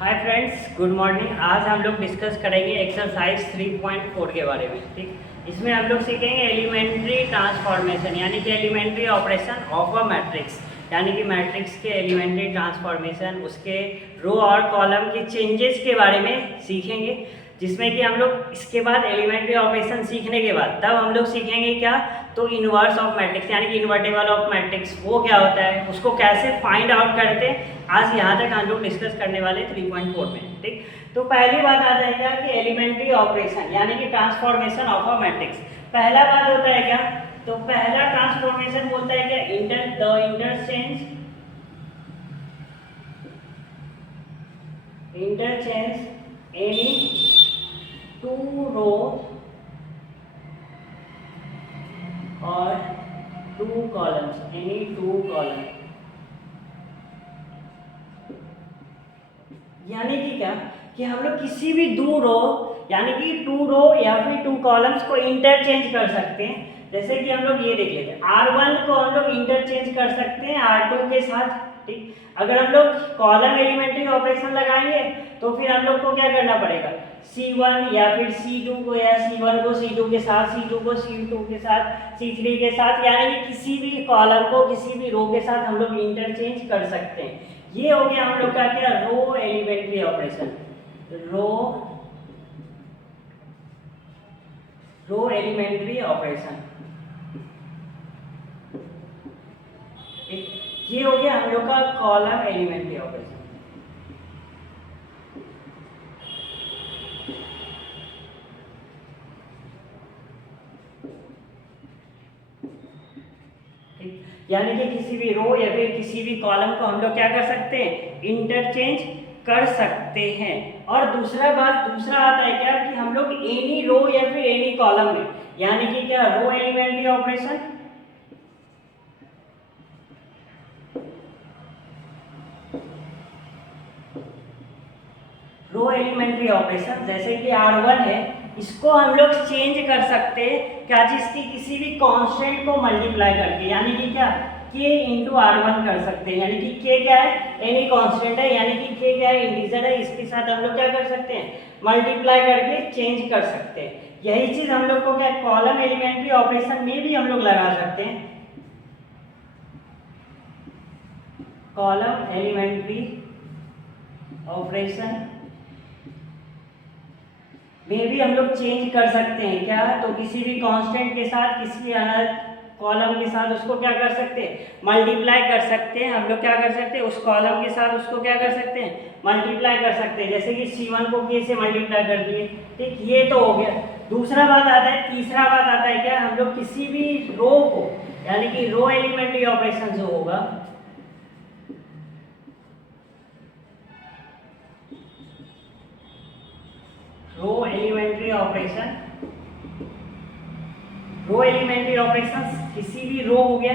Hi friends, good morning. आज हम लोग डिस्कस करेंगे एक्सरसाइज 3.4 के बारे में। ठीक, इसमें हम लोग सीखेंगे एलिमेंट्री ट्रांसफॉर्मेशन यानी कि elementary operation of a matrix, यानी कि मैट्रिक्स के एलिमेंट्री ट्रांसफॉर्मेशन, उसके रो और कॉलम के चेंजेस के बारे में सीखेंगे। जिसमें कि हम लोग इसके बाद एलिमेंट्री ऑपरेशन सीखने के बाद तब हम लोग सीखेंगे क्या, तो इन्वर्स ऑफ मैट्रिक्स यानी कि इन्वर्टेबल ऑफ मैट्रिक्स वो क्या होता है, उसको कैसे फाइंड आउट करते हैं। आज यहाँ तक हम लोग डिस्कस करने वाले 3.4 में। ठीक, तो पहली बात आता है क्या कि एलिमेंट्री ऑपरेशन यानी कि ट्रांसफॉर्मेशन ऑफ अ मैट्रिक्स। पहला बात होता है क्या, तो पहला ट्रांसफॉर्मेशन बोलता है क्या, इंटरचेंज एनी टू रो और two columns, any two column. यानी कि क्या कि हम लोग किसी भी दो रो यानी कि टू रो या फिर टू कॉलम्स को इंटरचेंज कर सकते हैं। जैसे कि हम लोग ये देख लेते हैं, R1 को हम लोग इंटरचेंज कर सकते हैं R2 के साथ। ठीक, अगर हम लोग कॉलम एलिमेंट्री ऑपरेशन लगाएंगे तो फिर हम लोग को क्या करना पड़ेगा, C1 या फिर C2 को, या C1 को C2 के साथ, C2 को C2 के साथ, C3 के साथ, यानी कि किसी भी कॉलम को किसी भी रो के साथ हम लोग इंटरचेंज कर सकते हैं। ये हो गया हम लोग का क्या, रो एलिमेंट्री ऑपरेशन, रो एलिमेंट्री ऑपरेशन। ये हो गया हम लोग का कॉलम एलिमेंट्री ऑपरेशन। यानी कि किसी भी रो या फिर किसी भी कॉलम को हम लोग क्या कर सकते हैं, इंटरचेंज कर सकते हैं। और दूसरा आता है क्या कि हम लोग एनी रो या फिर एनी कॉलम में, यानी कि क्या, रो एलिमेंट्री ऑपरेशन, रो एलिमेंट्री ऑपरेशन जैसे कि R1 है, इसको हम लोग चेंज कर सकते हैं क्या चीज की, किसी भी कांस्टेंट को मल्टीप्लाई करके, यानी कि क्या, k इंटू R1 कर सकते हैं। यानी कि k क्या है, एनी कांस्टेंट है, यानी कि k क्या है, इंटीजर है, इसके साथ हम लोग क्या कर सकते हैं, मल्टीप्लाई करके चेंज कर सकते हैं। यही चीज हम लोग को क्या, कॉलम एलिमेंट्री ऑपरेशन में भी हम लोग लगा सकते हैं। कॉलम एलिमेंट्री ऑपरेशन में भी हम लोग चेंज कर सकते हैं क्या, तो किसी भी कांस्टेंट के साथ, किसी अनदर कॉलम के साथ उसको क्या कर सकते हैं, मल्टीप्लाई कर सकते हैं। हम लोग क्या कर सकते हैं, उस कॉलम के साथ उसको क्या कर सकते हैं, मल्टीप्लाई कर सकते हैं। जैसे कि C1 को k से मल्टीप्लाई कर दिए। ठीक, ये तो हो गया। तीसरा बात आता है क्या, हम लोग किसी भी रो को, यानी कि रो एलिमेंट्री ऑपरेशन जो होगा, रो एलिमेंट्री ऑपरेशन किसी भी रो हो गया।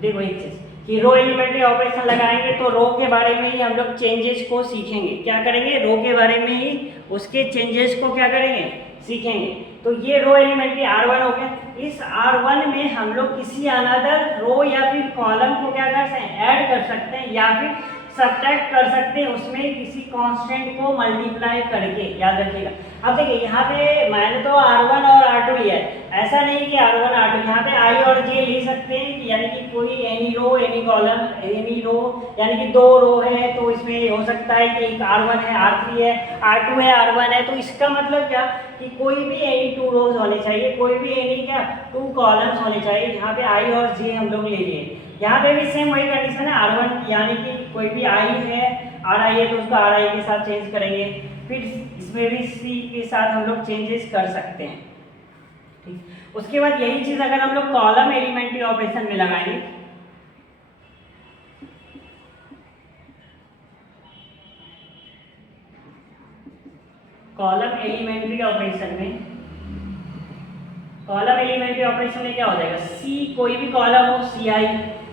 देखो एक चीज कि रो एलिमेंट्री ऑपरेशन लगाएंगे तो रो के बारे में ही हम लोग चेंजेस को सीखेंगे। क्या करेंगे, रो के बारे में ही उसके चेंजेस को क्या करेंगे, सीखेंगे। तो ये रो एलिमेंट्री R1 हो गया। इस R1 में हम लोग किसी अनदर रो या फिर कॉलम को क्या कर सकते हैं, ऐड कर सकते हैं या फिर सब्ट्रैक्ट कर सकते हैं, उसमें किसी कांस्टेंट को मल्टीप्लाई करके। याद रखिएगा। अब देखिए यहाँ पे मैंने तो R1 और R2 लिया है, ऐसा नहीं कि R1 R2, यहाँ पे I और J ले सकते हैं, यानी कि कोई any row any column, any row यानी कि दो रो है तो इसमें हो सकता है कि एक R1 है, R3 है, R2 है, R1 है। तो इसका मतलब क्या कि कोई भी एनी टू रोज होने चाहिए, कोई भी एनी क्या, टू कॉलम्स होने चाहिए। यहाँ पे I और J हम लोग ले लिए। यहाँ पे भी सेम वही कंडीशन है, R1 यानी कि कोई भी I है, RI है तो उसको RI के साथ चेंज करेंगे। फिर इसमें भी C के साथ हम लोग चेंजेस कर सकते हैं। ठीक, उसके बाद यही चीज अगर हम लोग कॉलम एलिमेंट्री ऑपरेशन में लगाएंगे, कॉलम एलिमेंट्री ऑपरेशन में क्या हो जाएगा, C कोई भी कॉलम हो, CI,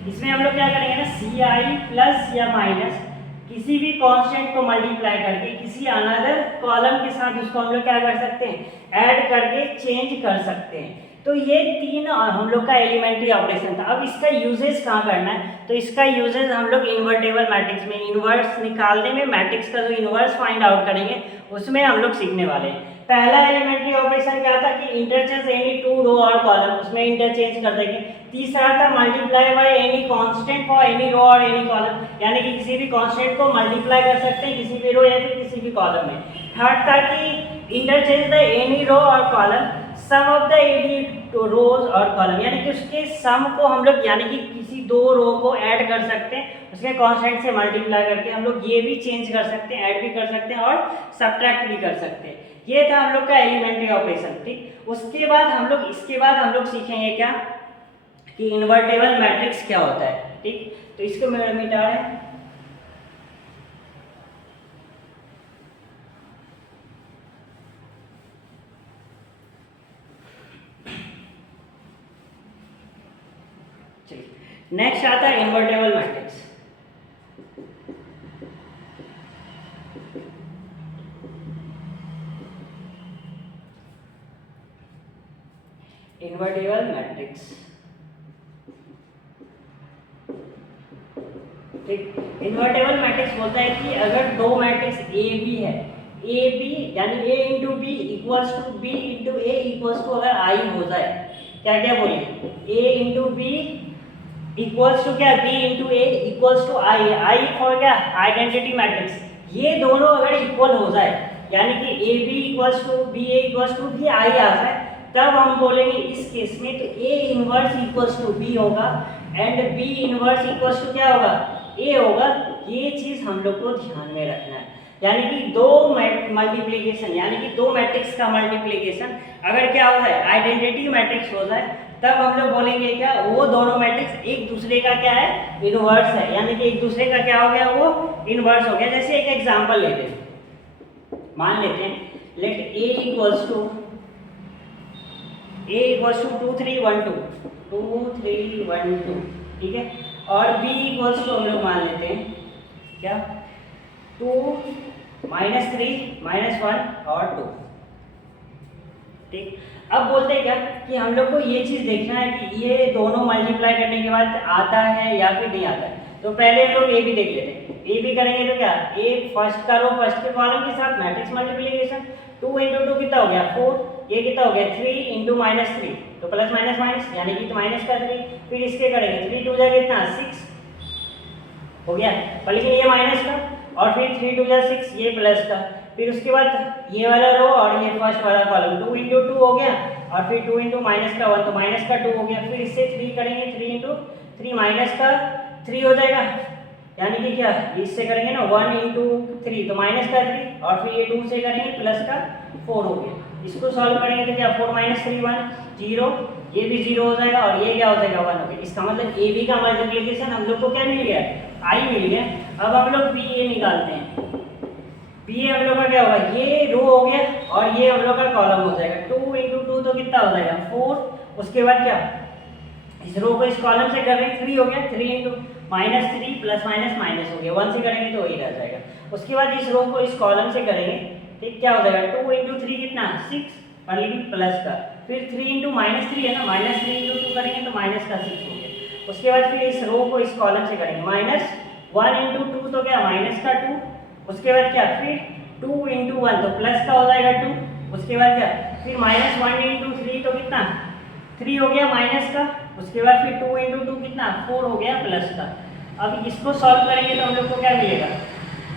इसमें हम लोग क्या करेंगे ना, CI प्लस या माइनस किसी भी कांस्टेंट को मल्टीप्लाई करके किसी अनदर कॉलम के साथ उसको हम लोग क्या कर सकते हैं, ऐड करके चेंज कर सकते हैं। तो ये तीन हम लोग का एलिमेंट्री ऑपरेशन था। अब इसका यूजेस कहाँ करना है, तो इसका यूजेस हम लोग इन्वर्टेबल मैट्रिक्स में, इन्वर्स निकालने में, मैट्रिक्स का जो इन्वर्स फाइंड आउट करेंगे उसमें हम लोग सीखने वाले हैं। पहला एलिमेंट्री ऑपरेशन क्या था कि इंटरचेंज एनी टू रो और कॉलम, उसमें इंटरचेंज कर देंगे। तीसरा था multiply by any constant for any row और एनी कॉलम, यानी कि किसी भी कांस्टेंट को मल्टीप्लाई कर सकते हैं किसी भी रो या फिर किसी भी कॉलम में। थर्ड था कि इंटरचेंज द एनी रो और column sum of the any rows और कॉलम, यानी कि उसके सम को हम लोग, यानी कि किसी दो रो को ऐड कर सकते हैं उसके कांस्टेंट से मल्टीप्लाई करके हम लोग ये भी चेंज कर सकते हैं, ऐड भी कर सकते हैं और सब्ट्रैक्ट भी कर सकते हैं। ये था हम लोग का एलिमेंट्री ऑपरेशन। ठीक, उसके बाद हम लोग, इसके बाद हम लोग सीखेंगे क्या कि इन्वर्टेबल मैट्रिक्स क्या होता है। ठीक, तो इसको मिटा है। नेक्स्ट आता है इन्वर्टेबल मैट्रिक्स। इन्वर्टेबल मैट्रिक्स, ठीक, इन्वर्टेबल मैट्रिक्स बोलता है कि अगर दो मैट्रिक्स ए बी है, ए बी यानी A into B equals to B into A equals to अगर आई हो जाए, क्या क्या बोलिए, A into B equals to क्या, B into A equals to I, I for क्या, आइडेंटिटी मैट्रिक्स। ये दोनों अगर इक्वल हो जाए, यानी कि A B equals to B A equals to B I आ जाए, तब हम बोलेंगे इस केस में तो A inverse equals to B होगा and B inverse equals to क्या होगा, ए होगा। ये चीज हम लोग को ध्यान में रखना है, यानी कि दो मल्टीप्लिकेशन, यानी कि दो मैट्रिक्स का मल्टीप्लिकेशन अगर क्या हो जाए, आइडेंटिटी मैट्रिक्स हो जाए, तब हम लोग बोलेंगे क्या, वो दोनों मैट्रिक्स एक दूसरे का क्या है, इनवर्स है, यानी कि एक दूसरे का क्या हो गया, वो इनवर्स हो गया। जैसे एक एग्जांपल लेते हैं, मान लेते हैं लेट ए इक्वल्स टू 2 3 1 2 2 3 1 2, ठीक है, और b इक्वल्स टू हम लोग मान लेते हैं क्या, 2 -3 -1 और 2। ठीक, अब बोलते हैं क्या कि हम लोग को ये चीज़ देखना है कि ये दोनों मल्टीप्लाई करने के बाद आता है या फिर नहीं आता है। तो पहले हम लोग ए भी देख लेते हैं। ए भी करेंगे तो क्या, ए फर्स्ट का रो फर्स्ट के कॉलम के साथ मैट्रिक्स मल्टीप्लिकेशन, 2 × 2 कितना हो गया 4, ये कितना हो गया 3 × -3, तो प्लस माइनस माइनस यानी कि तो माइनस का 3, फिर इसके करेंगे 3 2 जा कितना 6 हो गया, पर लेकिन ये माइनस का, और फिर 3 2 जा 6 ये प्लस का, फिर उसके बाद ये वाला रो और ये फर्स्ट वाला कॉलम 2 × 2 हो गया, और फिर 2 × माइनस का 1 तो माइनस का 2 हो गया, फिर इससे 3 करेंगे 3 × 3 माइनस का 3 हो जाएगा, यानी कि क्या इससे करेंगे ना 1 × 3 तो माइनस का 3, और फिर ये 2 से करेंगे प्लस का 4 हो गया। इसको सॉल्व करेंगे तो क्या 4 - 3 1 0, ये भी 0 हो जाएगा और ये क्या हो जाएगा 1 हो गया। इसका मतलब ए बी का मल्टीप्लिकेशन हम लोग को क्या मिल गया, आई मिल गया। अब हम लोग बी ए निकालते हैं, बी ए हम लोग का क्या होगा, ये रो हो गया और ये हम लोग का कॉलम हो जाएगा, 2 × 2 तो कितना हो जाएगा 4, उसके बाद क्या इस रो को इस कॉलम से कर रहे हैं 3 हो गया, 3 × -3 प्लस माइनस माइनस हो गया, 1 से करेंगे तो वही रह जाएगा। उसके बाद इस रो को इस कॉलम से करेंगे, ठीक, क्या हो जाएगा 2 × 3 कितना 6, और लेकिन प्लस का, फिर 3 × -3 है ना, -3 × 2 करेंगे तो माइनस का 6 हो गया। उसके बाद फिर इस रो को इस कॉलम से करेंगे, -1 × 2 तो क्या माइनस का 2, उसके बाद क्या फिर 2 × 1 तो प्लस का हो जाएगा 2, उसके बाद क्या फिर -1 × 3 तो कितना 3 हो गया माइनस का, उसके बाद फिर 2 × 2 कितना 4 हो गया प्लस का। अब इसको सॉल्व करेंगे तो हम लोग को क्या मिलेगा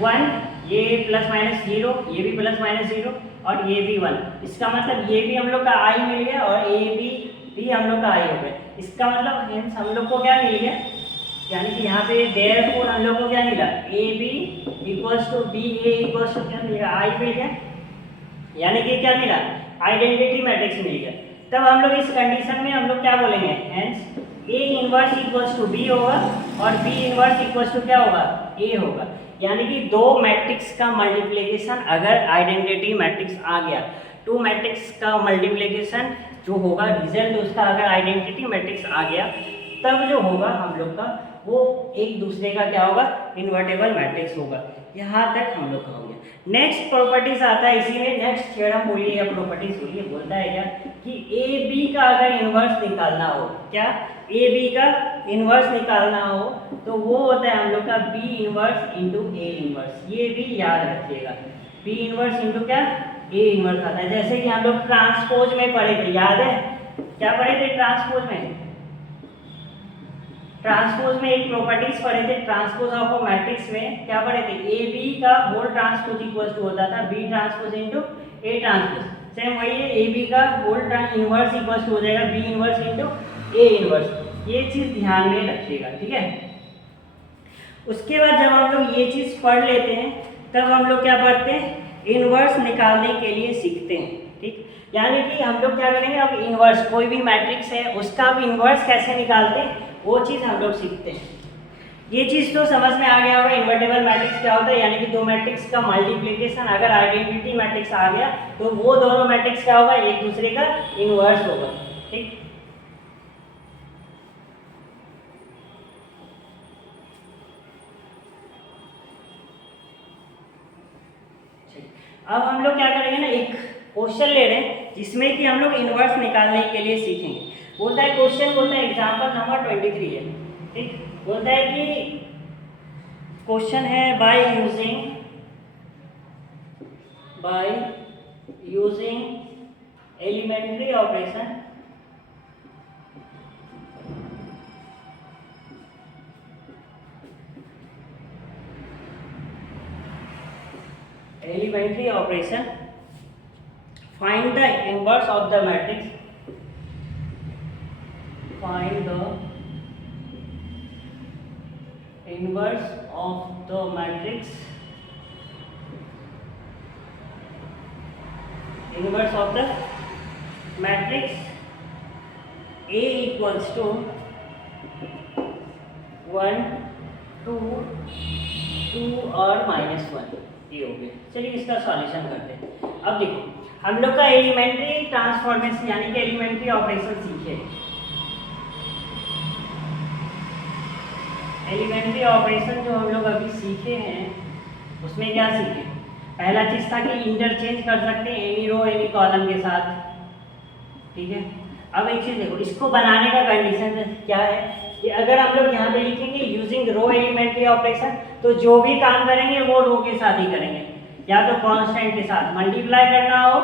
1, ये प्लस माइनस 0, ये भी प्लस माइनस 0 और ये भी 1, इसका मतलब ये भी हम लोग का आई मिल गया और ए बी भी हम लोग का आई हो गया। इसका मतलब हेंस हम लोग को क्या मिल गया, यानी कि यहाँ पे देयरफॉर हम लोग को क्या मिला, A B equals to B A equals to क्या मिलेगा आई मिल गया, यानी कि क्या मिला आइडेंटिटी मैट्रिक्स मिल गया। तब हम लोग इस कंडीशन में हम लोग क्या बोलेंगे, hence A inverse equals to B होगा और बी इनवर्स इक्वल्स टू क्या होगा ए होगा, यानी कि दो मैट्रिक्स का मल्टीप्लिकेशन अगर आइडेंटिटी मैट्रिक्स आ गया, टू मैट्रिक्स का मल्टीप्लिकेशन जो होगा रिजल्ट उसका अगर आइडेंटिटी मैट्रिक्स आ गया, तब जो होगा हम लोग का वो एक दूसरे का क्या होगा इन्वर्टेबल मैट्रिक्स होगा। यहाँ तक हम लोग का हो गया। नेक्स्ट प्रॉपर्टीज आता है इसी में, नेक्स्ट थ्योरम बोलिए या प्रॉपर्टीज बोलिए, बोलता है क्या कि ए बी का अगर इन्वर्स निकालना हो, क्या ए बी का इन्वर्स निकालना हो तो वो होता है हम लोग का B inverse into A inverse. ये भी याद रखिएगा, बी इन्वर्स इंटू क्या ए इन्वर्स आता है। जैसे कि हम लोग ट्रांसपोज में पढ़े थे, याद है क्या पढ़े थे ट्रांसपोज में? ट्रांसपोज में एक प्रॉपर्टीज पढ़े थे, ट्रांसपोज ऑफ अ मैट्रिक्स में क्या पढ़े थे? ए बी का होल ट्रांसपोज इक्वल टू होता था B transpose into A transpose. Same वही है, ए बी का होल इनवर्स इक्वल टू हो जाएगा B inverse into A inverse. ये चीज ध्यान में रखिएगा, ठीक है। उसके बाद जब हम लोग ये चीज पढ़ लेते हैं तब हम लोग क्या पढ़ते हैं? इनवर्स निकालने के लिए सीखते हैं, ठीक। यानी कि हम लोग क्या करेंगे, अब इनवर्स कोई भी मैट्रिक्स है उसका अब इनवर्स कैसे निकालते हैं वो चीज़ हम लोग सीखते हैं। ये चीज़ तो समझ में आ गया होगा इन्वर्टेबल मैट्रिक्स क्या होता है, यानी कि दो मैट्रिक्स का मल्टीप्लिकेशन अगर आइडेंटिटी मैट्रिक्स आ गया तो वो दोनों मैट्रिक्स क्या होगा, एक दूसरे का इनवर्स होगा, ठीक। अब हम लोग क्या करेंगे ना, एक क्वेश्चन ले रहे हैं जिसमें कि हम लोग इनवर्स निकालने के लिए सीखेंगे। बोलता है क्वेश्चन, बोलता है एग्जांपल नंबर 23 है, ठीक। बोलता है कि क्वेश्चन है by using elementary operation find the inverse of the matrix, find the inverse of the matrix, inverse of the matrix A equals to 1 2 2 और -1, ये हो गया। चलिए इसका सॉल्यूशन करते हैं। अब देखो हम लोग का एलिमेंट्री ट्रांसफॉर्मेशन यानी कि एलिमेंट्री ऑपरेशन सीखे। एलिमेंट्री ऑपरेशन जो हम लोग अभी सीखे हैं उसमें क्या सीखे? पहला चीज था कि इंटरचेंज कर सकते हैं एनी रो एनी कॉलम के साथ, ठीक है। अब एक चीज देखो, इसको बनाने का कंडीशन क्या है कि अगर हम लोग यहाँ पे लिखेंगे यूजिंग रो एलिमेंट्री ऑपरेशन तो जो भी काम करेंगे वो रो के साथ ही करेंगे, या तो कांस्टेंट के साथ मल्टीप्लाई करना हो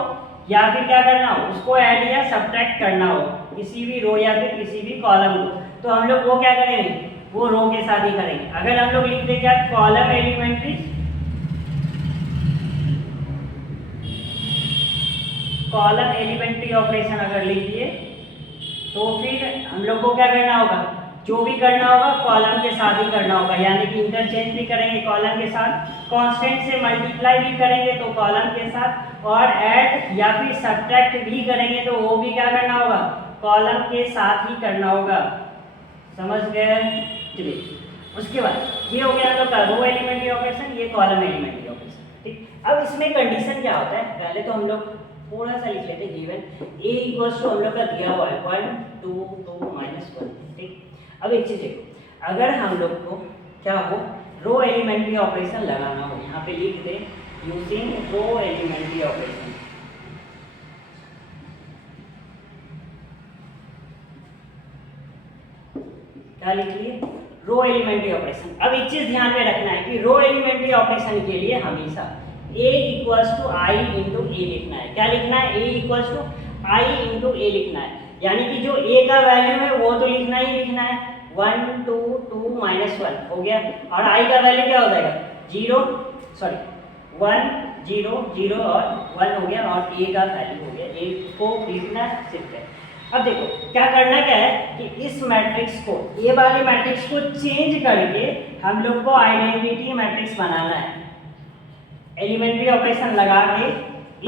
या फिर क्या करना हो उसको ऐड या सब्ट्रैक्ट करना हो किसी भी रो या फिर किसी भी कॉलम को, तो हम लोग वो क्या करेंगे, वो रो के साथ ही करेंगे। अगर हम लोग लिख दें क्या column elementary, column elementary operation अगर लिख दिए तो फिर हम लोग को क्या करना होगा, जो भी करना होगा कॉलम के साथ ही करना होगा, यानी कि इंटरचेंज भी करेंगे कॉलम के साथ, कांस्टेंट से मल्टीप्लाई भी करेंगे तो कॉलम के साथ, और ऐड या फिर सब्ट्रैक्ट भी करेंगे तो वो भी क्या करना होगा, कॉलम के साथ ही करना होगा। समझ गए? चलिए उसके बाद ये हो गया हम लोग का रो एलिमेंट्री ऑपरेशन, ये कॉलम एलिमेंट्री ऑपरेशन, ठीक। अब इसमें कंडीशन क्या होता है, पहले तो हम लोग थोड़ा सा लिख लेते हैं। गिवन ए इक्वल्स टू हम लोग का दिया हुआ है 1 2 2 -1, ठीक। अब एक चीज देखो, अगर हम लोग को क्या हो रो एलिमेंट्री ऑपरेशन लगाना हो, यहाँ पे लिख दे यूजिंग रो एलिमेंट्री ऑपरेशन, क्या लिख लिए, रो एलिमेंट्री ऑपरेशन। अब एक चीज ध्यान में रखना है कि रो एलिमेंट्री ऑपरेशन के लिए हमेशा a equals to I into A लिखना है। क्या लिखना है, a equals to I into A लिखना है, यानी कि जो a का वैल्यू है वो तो लिखना ही लिखना है 1 2 2 -1 हो गया, और i का वैल्यू क्या हो जाएगा 1 0 0 और 1 हो गया, और a का वैल्यू हो गया, a को लिखना सिर्फ है। अब देखो क्या करना क्या है कि इस मैट्रिक्स को, ए वाले मैट्रिक्स को चेंज करके हम लोग को आइडेंटिटी मैट्रिक्स बनाना है। एलिमेंट्री ऑपरेशन लगा के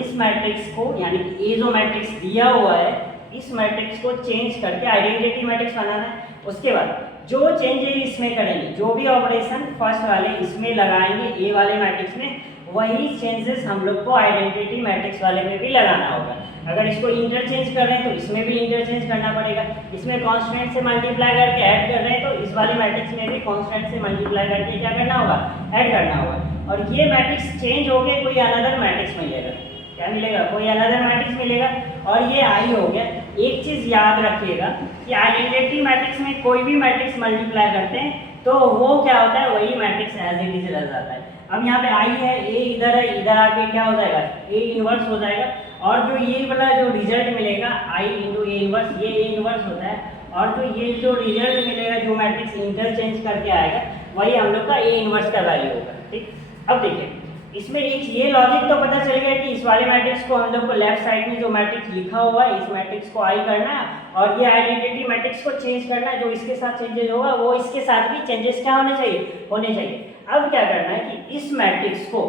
इस मैट्रिक्स को, यानी कि ये जो मैट्रिक्स दिया हुआ है इस मैट्रिक्स को चेंज करके आइडेंटिटी मैट्रिक्स बनाना है। उसके बाद जो चेंजेस इसमें करेंगे, जो भी ऑपरेशन फर्स्ट वाले इसमें लगाएंगे ए वाले मैट्रिक्स में, वही चेंजेस हम लोग को आइडेंटिटी मैट्रिक्स वाले में भी लगाना होगा। अगर इसको इंटरचेंज कर रहे हैं तो इसमें भी इंटरचेंज करना पड़ेगा, इसमें कांस्टेंट से मल्टीप्लाई करके ऐड कर रहे हैं तो इस वाले मैट्रिक्स में भी कांस्टेंट से मल्टीप्लाई करके क्या करना होगा, ऐड करना होगा। और ये मैट्रिक्स चेंज हो गया, कोई अनदर मैट्रिक्स मिलेगा। क्या मिलेगा? कोई अनदर मैट्रिक्स मिलेगा। और ये आई हो गया। एक चीज़ याद रखिएगा कि आइडेंटिटी मैट्रिक्स में कोई भी मैट्रिक्स मल्टीप्लाई करते हैं तो वो क्या होता है, वही मैट्रिक्स एज इट इज रह जाता है। अब यहाँ पे आई है, ए इधर है, इधर आके क्या हो जाएगा, ए इनवर्स हो जाएगा। और जो ये वाला जो रिजल्ट मिलेगा आई इंटू ए इनवर्स, ये ए इनवर्स होता है। और जो ये जो रिजल्ट मिलेगा, जो मैट्रिक्स इंटरचेंज करके आएगा, वही हम लोग का ए इनवर्स का वैल्यू होगा। ठीक, अब देखिए इसमें एक ये लॉजिक तो पता चल गया कि इस वाले मैट्रिक्स को हम लोग को लेफ्ट साइड में जो मैट्रिक्स लिखा हुआ है, इस मैट्रिक्स को आई करना है और ये आइडेंटिटी मैट्रिक्स को चेंज करना है। जो इसके साथ चेंजेस होगा वो इसके साथ भी चेंजेस क्या होने चाहिए, होने चाहिए। अब क्या करना है कि इस मैट्रिक्स को,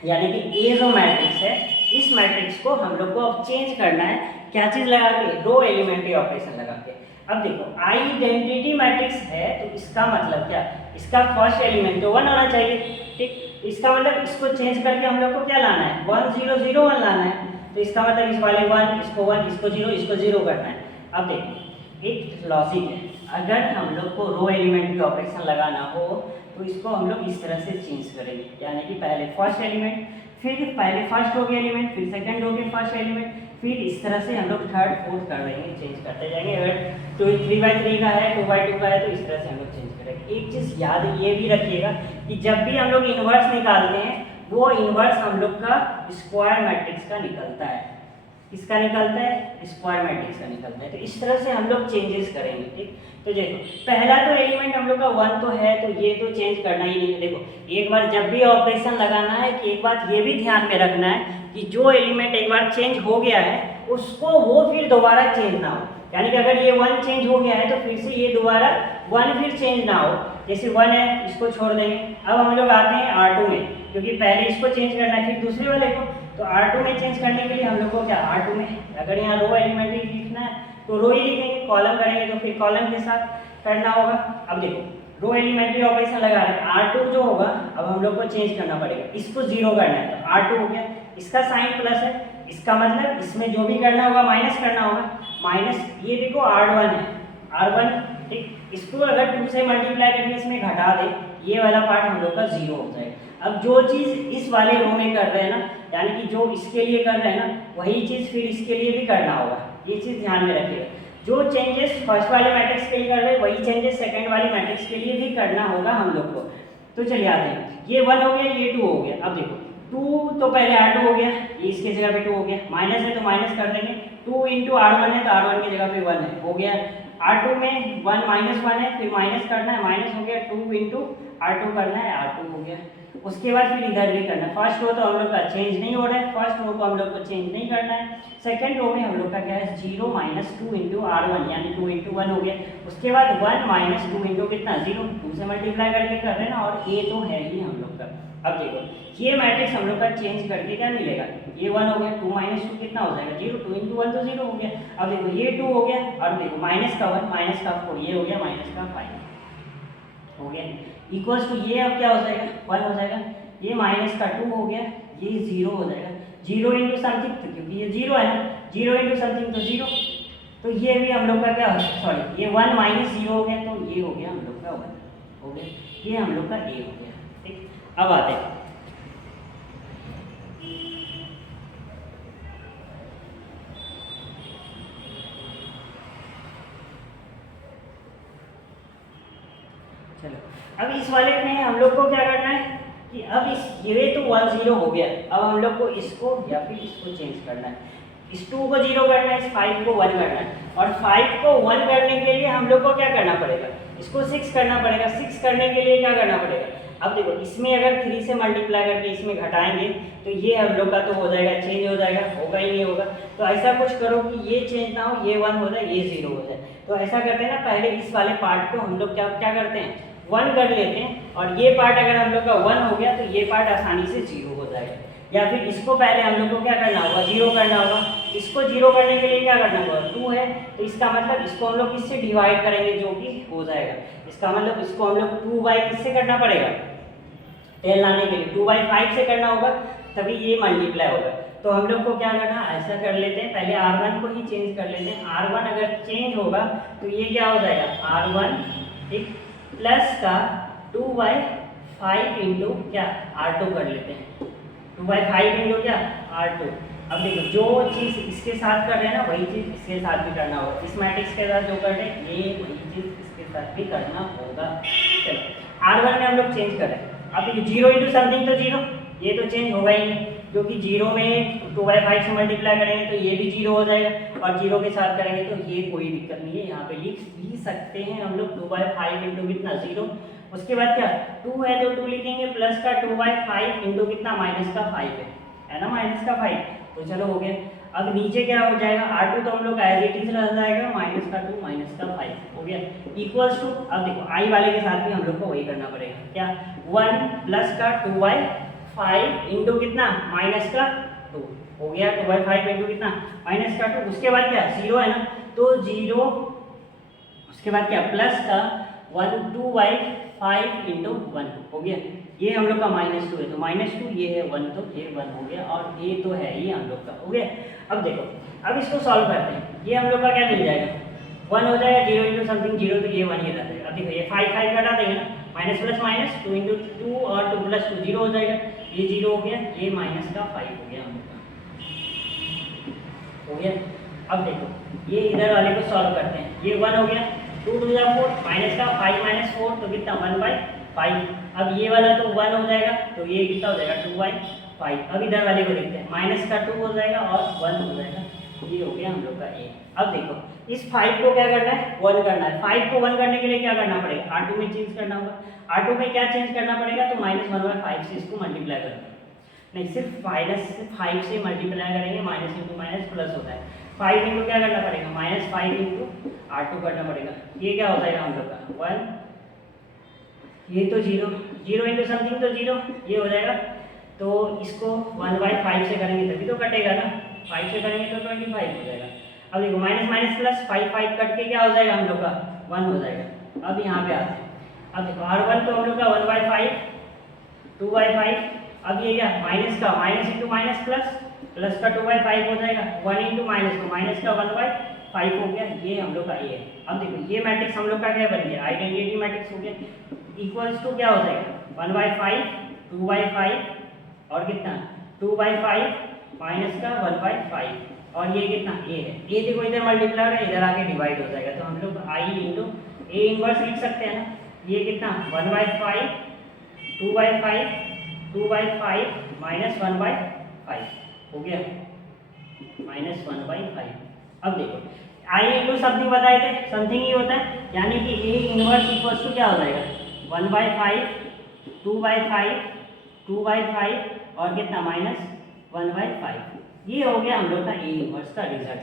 यानी कि ए जो मैट्रिक्स है, इस मैट्रिक्स को हम लोग को अब चेंज करना है। क्या चीज़ लगा के? रो एलिमेंट्री ऑपरेशन लगा के। अब देखो आइडेंटिटी मैट्रिक्स है तो इसका मतलब क्या, इसका फर्स्ट एलिमेंट तो 1 होना चाहिए। ठीक, इसका मतलब इसको चेंज करके हम लोग को क्या लाना है, 1 0 0 1 लाना है। तो इसका मतलब इस वाले 1, इसको 1, इसको 0, इसको 0 करना है। अब देखो एक लॉजिक है, अगर हम लोग को रो एलिमेंट्री ऑपरेशन लगाना हो तो इसको हम लोग इस तरह से चेंज करेंगे, यानी कि पहले फर्स्ट एलिमेंट, फिर पहले फर्स्ट रो के एलिमेंट, फिर सेकंड रो के फर्स्ट एलिमेंट, फिर इस तरह से हम लोग थर्ड फोर्थ कर देंगे, चेंज करते जाएंगे। अगर 3/3 का है, 2/2 का है तो इस तरह से हम लोग चेंज करेंगे। एक चीज़ याद ये भी रखिएगा कि जब भी हम लोग इन्वर्स निकालते हैं वो इन्वर्स हम लोग का स्क्वायर मैट्रिक्स का निकलता है। किसका निकलता है? स्क्वायर मैट्रिक्स का निकलता है। तो इस तरह से हम लोग चेंजेस करेंगे। ठीक, तो देखो पहला तो एलिमेंट हम लोग का 1 तो है, तो ये तो चेंज करना ही नहीं है। देखो एक बार जब भी ऑपरेशन लगाना है कि एक बात ये भी ध्यान में रखना है कि जो एलिमेंट एक बार चेंज हो गया है उसको वो फिर दोबारा चेंज ना हो। यानी कि अगर ये 1 चेंज हो गया है तो फिर से ये दोबारा 1 फिर चेंज ना हो। जैसे 1 है, इसको छोड़ देंगे। अब हम लोग आते हैं R2 में, क्योंकि पहले इसको चेंज करना है फिर दूसरे वाले को। तो R2 में चेंज करने के लिए हम लोग को क्या, R2 में अगर यहाँ रो एलिमेंट्री लिखना है तो रो ही लिखेंगे, कॉलम करेंगे तो फिर कॉलम के साथ करना होगा। अब देखो रो एलिमेंट्री ऑपरेशन लगा रहे हैं, R2 जो होगा अब हम लोग को चेंज करना पड़ेगा, इसको 0 करना है तो R2 हो गया, इसका साइन प्लस है, इसका मतलब इसमें जो भी करना होगा माइनस करना होगा। माइनस ये देखो R1 है, R1। ठीक, इसको अगर 2 से मल्टीप्लाई करके इसमें घटा दे, ये वाला पार्ट हम लोग का 0 हो जाएगा। अब जो चीज़ इस वाले रो में कर रहे हैं ना, यानी कि जो इसके लिए कर रहे हैं ना, वही चीज़ फिर इसके लिए भी करना होगा। ये चीज़ ध्यान में रखिएगा, जो चेंजेस फर्स्ट वाले मैट्रिक्स के लिए कर रहे हैं वही चेंजेस सेकंड वाले मैट्रिक्स के लिए भी करना होगा हम लोग को। तो चलिए आते हैं, ये 1 हो गया, ये 2 हो गया। अब देखो 2 तो पहले R2 हो गया, ये इसके जगह पे 2 हो गया, माइनस है तो माइनस कर देंगे। 2 इंटू R1 है तो R1 की जगह पे 1 है, हो गया। R2 में 1 माइनस 1 है, फिर माइनस करना है, माइनस हो गया। 2 इंटू R2 करना है, R2 हो गया। उसके बाद फिर इधर भी करना है। फर्स्ट रो तो हम लोग का चेंज नहीं हो रहा है, फर्स्ट रो को हम लोग को चेंज नहीं करना है। सेकंड रो में हम लोग का क्या है, 0 माइनस 2 इंटू R1, यानी 2 इंटू 1 हो गया। उसके बाद 1 माइनस 2 इंटू कितना, 0, 2 से मल्टीप्लाई करके कर रहे हैं ना, और ये तो है ही हम लोग का। अब देखो ये मैट्रिक्स हम लोग का चेंज करके क्या मिलेगा, ये 1 हो गया, 2 माइनस 2 कितना हो जाएगा, 0, 2 इंटू 1 तो 0 हो गया। अब देखो ये 2 हो गया, और देखो माइनस का 1 माइनस का 4, ये हो गया माइनस का 5 हो गया। इक्वल्स टू ये अब क्या हो जाएगा, 1 हो जाएगा। ये माइनस का 2 हो गया, ये 0 हो जाएगा। 0 इंटू समथिंग, तो क्योंकि ये 0 है ना, 0 इंटू समथिंग तो 0, तो ये भी हम लोग का क्या हो गया, सॉरी ये 1 माइनस 0 हो गया, तो ये हो गया हम लोग का 1 हो गया, ये हम लोग का A हो गया। ठीक, अब आते हैं चलो, अब इस वाले में हम लोग को क्या करना है कि अब इस ये तो 1 0 हो गया, अब हम लोग को इसको या फिर इसको चेंज करना है। इस 2 को 0 करना है, इस 5 को 1 करना है, और 5 को 1 करने के लिए हम लोग को क्या करना पड़ेगा, इसको 6 करना पड़ेगा। 6 करने के लिए क्या करना पड़ेगा, अब देखो इसमें अगर 3 से मल्टीप्लाई करके इसमें घटाएंगे तो ये हम लोग का तो हो जाएगा, चेंज हो जाएगा, होगा ही नहीं होगा। तो ऐसा कुछ करो कि ये चेंज ना हो, ये 1 हो जाए, ये 0 हो जाए। तो ऐसा करते हैं ना, पहले इस वाले पार्ट को हम लोग क्या करते हैं, 1 कर लेते हैं, और ये पार्ट अगर हम लोग का 1 हो गया तो ये पार्ट आसानी से 0 हो जाएगा। या फिर इसको पहले हम लोग को क्या करना होगा, 0 करना होगा। इसको 0 करने के लिए क्या करना होगा, 2 है, तो इसका मतलब इसको हम लोग किससे डिवाइड करेंगे, जो कि हो जाएगा। इसका मतलब इसको हम लोग 2 बाई किससे करना पड़ेगा, 10 लाने के लिए 2 बाई 5 से करना होगा, तभी ये मल्टीप्लाई होगा। तो हम लोग को क्या करना, ऐसा कर लेते हैं, पहले R1 को ही चेंज कर लेते हैं। R1 अगर चेंज होगा तो ये क्या हो जाएगा, R1 ठीक प्लस का 2 बाई 5 इंटू क्या R2 कर लेते हैं, 2/5 इंटू क्या R2। अब देखो जो चीज़ इसके साथ कर रहे हैं ना वही चीज़ इसके साथ भी करना होगा, इस मैट्रिक्स के साथ जो कर रहे हैं ये वही चीज़ इसके साथ भी करना होगा। चलो R1 में हम लोग चेंज कर रहे हैं। अब देखिए 0 इंटू समथिंग तो 0, ये तो चेंज होगा ही नहीं, क्योंकि 0 में 2/5 से मल्टीप्लाई करेंगे तो ये भी 0 हो जाएगा, और 0 के साथ करेंगे तो ये कोई दिक्कत नहीं है, यहाँ पे लिख भी सकते हैं हम लोग 2/5 इंटू कितना 0। उसके बाद क्या 2 है तो 2 लिखेंगे, प्लस का 2/5 इंटू कितना माइनस का 5 है ना, माइनस का 5। तो चलो हो गया। अब नीचे क्या हो जाएगा R2 तो हम लोग एज इट इज रह जाएगा, माइनस का 2 माइनस का 5 हो गया, इक्वल्स टू। अब देखो I वाले के साथ भी हम लोग को वही करना पड़ेगा, क्या 1 प्लस का 2/5 इंटू कितना माइनस का 2 हो गया, 2/5 इंटू कितना माइनस का 2। उसके बाद क्या 0 है ना, तो 0, उसके बाद क्या प्लस का 2/5 इंटू 1 हो गया, ये हम लोग का -2 है तो -2, ये है 1 तो ये 1 हो गया, और ये तो है ये हम लोग का हो गया। अब देखो अब इसको सॉल्व करते हैं, ये हम लोग का क्या मिल जाएगा 1 हो जाएगा, 0 इंटू समथिंग 0 तो ये 1 ही रह जाएगा। अब देखो ये 5 घटा देंगे ना, माइनस प्लस माइनस 2 इंटू 2 और 2 प्लस 2 0 हो जाएगा, ये 0 हो गया, ये माइनस का 5 हो गया हम लोग का हो गया। अब देखो ये इधर वाले को सॉल्व करते हैं, ये 1 हो गया, 2 2 4 माइनस का 5 माइनस 4 तो कितना 1/5। अब ये वाला तो 1 हो जाएगा, तो ये कितना हो जाएगा 2/5। अब इधर वाले को देखते हैं, माइनस का 2 हो जाएगा और 1 हो जाएगा, ये हो गया हम लोग का ए। अब देखो इस 5 को क्या करना है 1 करना है, 5 को 1 करने के लिए क्या करना पड़ेगा R2 में चेंज करना होगा। R2 में क्या चेंज करना पड़ेगा, तो -1/5 से इसको मल्टीप्लाई करना नहीं, सिर्फ -5 से मल्टीप्लाई करेंगे, माइनस इंटू माइनस प्लस होता है, 5 इंटू क्या करना पड़ेगा -5 इंटू R2 करना पड़ेगा, ये क्या हो जाएगा हम लोग का 1, ये तो 0 0 इंटू समथिंग तो 0 ये हो जाएगा, तो इसको 1/5 से करेंगे तभी तो कटेगा ना, 5 से करेंगे तो 25 हो जाएगा। अब देखो माइनस माइनस प्लस 5 कट के क्या हो जाएगा हम लोग का 1 हो जाएगा। अब यहाँ पे आते हैं, अब देखो R1 तो हम लोग का 1/5 2/5, अब ये क्या माइनस का माइनस इंटू माइनस प्लस का 2/5 हो जाएगा, 1 इंटू माइनस तो माइनस का 1/5 हो गया, ये हम लोग का ए है। अब देखो ये मैट्रिक्स हम लोग का क्या बन गया आइडेंटिटी मैट्रिक्स हो गया, इक्वल्स टू क्या हो जाएगा 1/5 2/5 और कितना 2/5 माइनस का 1/5, और ये कितना ए है, ये देखो इधर मल्टीप्लाई है, इधर आके डिवाइड हो जाएगा, तो हम लोग I इंटू ए इनवर्स लिख सकते हैं ना, ये कितना 1/5 2/5 माइनस 1/5 हो गया -1/5। अब देखो I इंटू समथिंग बताए थे, समथिंग ही होता है, यानी कि ए इनवर्स इक्वल्स टू क्या हो जाएगा 1/5 2/5 और कितना -1/5, ये हो गया हम लोग का ए इनवर्स का रिजल्ट।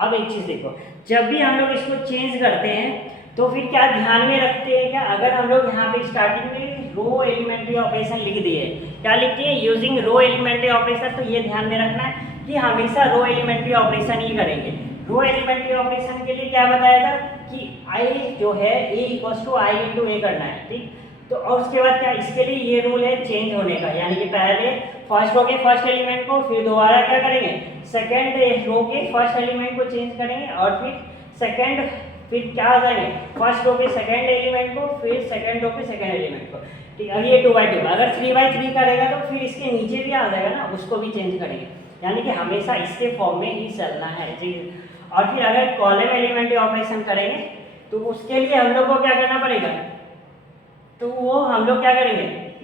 अब एक चीज़ देखो, जब भी हम लोग इसको चेंज करते हैं तो फिर क्या ध्यान में रखते हैं, क्या अगर हम लोग यहाँ पे स्टार्टिंग में रो एलिमेंट्री ऑपरेशन लिख दिए, क्या लिखते हैं यूजिंग रो एलिमेंट्री ऑपरेशन, तो ये ध्यान में रखना है कि हमेशा रो एलिमेंट्री ऑपरेशन ही करेंगे। रो एलिमेंट्री ऑपरेशन के लिए क्या बताया था कि I जो है A equals to I into A करना है, ठीक। तो और उसके बाद क्या इसके लिए ये रूल है चेंज होने का, यानी कि पहले फर्स्ट रो के फर्स्ट एलिमेंट को, फिर दोबारा क्या करेंगे सेकंड रो के फर्स्ट एलिमेंट को चेंज करेंगे, और फिर क्या आ जाएंगे फर्स्ट रो के सेकंड एलिमेंट को, फिर सेकंड रो के सेकंड एलिमेंट को, ठीक। अब ये 2/2, अगर 3/3 करेगा तो फिर इसके नीचे भी आ जाएगा ना, उसको भी चेंज करेंगे, यानी कि हमेशा इसके फॉर्म में ही चलना है जी। और फिर अगर कॉलम एलिमेंट्री ऑपरेशन करेंगे तो उसके लिए हम लोग को क्या करना पड़ेगा, तो वो हम लोग क्या करेंगे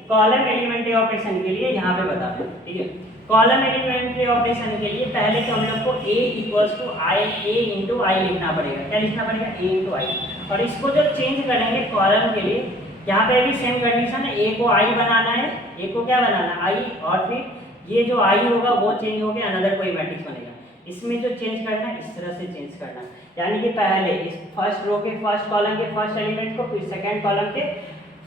कॉलम एलिमेंट्री ऑपरेशन के लिए यहाँ पे बताते हैं, ठीक है। कॉलम एलिमेंट्री ऑपरेशन के लिए पहले तो हम लोग को A equals to A into I लिखना पड़ेगा, क्या लिखना पड़ेगा A इंटू आई, और इसको जब चेंज करेंगे कॉलम के लिए, यहाँ पे भी सेम कंडीशन है, A को I बनाना है, A को क्या बनाना है I, और फिर ये जो I होगा वो चेंज हो गया अनदर कोई मैट्रिक्स बनेगा, इसमें जो चेंज करना है इस तरह से चेंज करना, यानी कि पहले इस फर्स्ट रो के फर्स्ट कॉलम के फर्स्ट एलिमेंट को, फिर सेकंड कॉलम के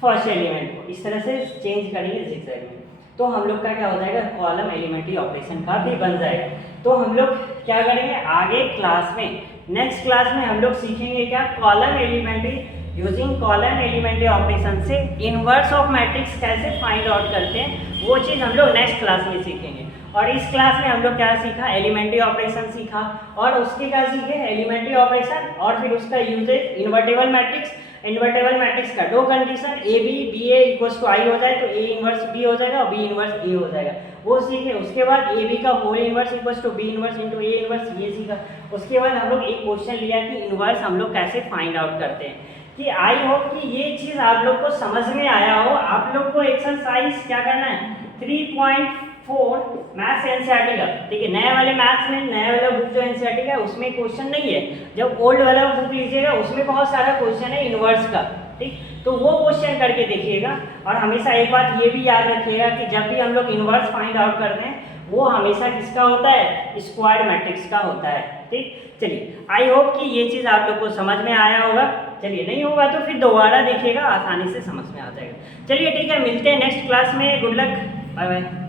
फर्स्ट एलिमेंट को, इस तरह से चेंज करेंगे जिगजैग में, तो हम लोग का क्या हो जाएगा कॉलम एलिमेंट्री ऑपरेशन का भी बन जाएगा। तो हम लोग क्या करेंगे आगे क्लास में, नेक्स्ट क्लास में हम लोग सीखेंगे क्या column elementary, using column elementary operation से इनवर्स ऑफ मैट्रिक्स कैसे फाइंड आउट करते हैं, वो चीज़ हम लोग नेक्स्ट क्लास में सीखेंगे। और इस क्लास में हम लोग क्या सीखा एलिमेंट्री ऑपरेशन सीखा, और उसके क्या सीखे एलिमेंट्री ऑपरेशन, और फिर उसका usage invertible matrix, invertible matrix का दो condition A B B A equals to I हो जाए तो ए इनवर्स बी हो जाएगा और बी इनवर्स ए हो जाएगा, वो सीखे। उसके बाद ए बी का whole inverse equals to B inverse into A inverse, ये सीखा। उसके बाद हम लोग एक क्वेश्चन लिया कि इनवर्स हम लोग कैसे फाइंड आउट करते हैं। कि आई होप कि ये चीज़ आप लोग को समझ में आया हो। आप लोग को एक्सरसाइज क्या करना है 3.4 मैथ्स एनसीईआरटी का, ठीक है। नए वाले मैथ्स में नया वाला बुक जो एनसीईआरटी का उसमें क्वेश्चन नहीं है, जब ओल्ड वाला बुक लीजिएगा उसमें बहुत सारा क्वेश्चन है इनवर्स का, ठीक। तो वो क्वेश्चन करके देखिएगा। और हमेशा एक बात ये भी याद रखिएगा कि जब भी हम लोग इनवर्स फाइंड आउट करते हैं वो हमेशा किसका होता है, स्क्वायर मैट्रिक्स का होता है, ठीक। चलिए आई होप कि ये चीज़ आप लोग को समझ में आया होगा। चलिए नहीं होगा तो फिर दोबारा देखिएगा, आसानी से समझ में आ जाएगा। चलिए ठीक है, मिलते हैं नेक्स्ट क्लास में। Good luck, bye bye.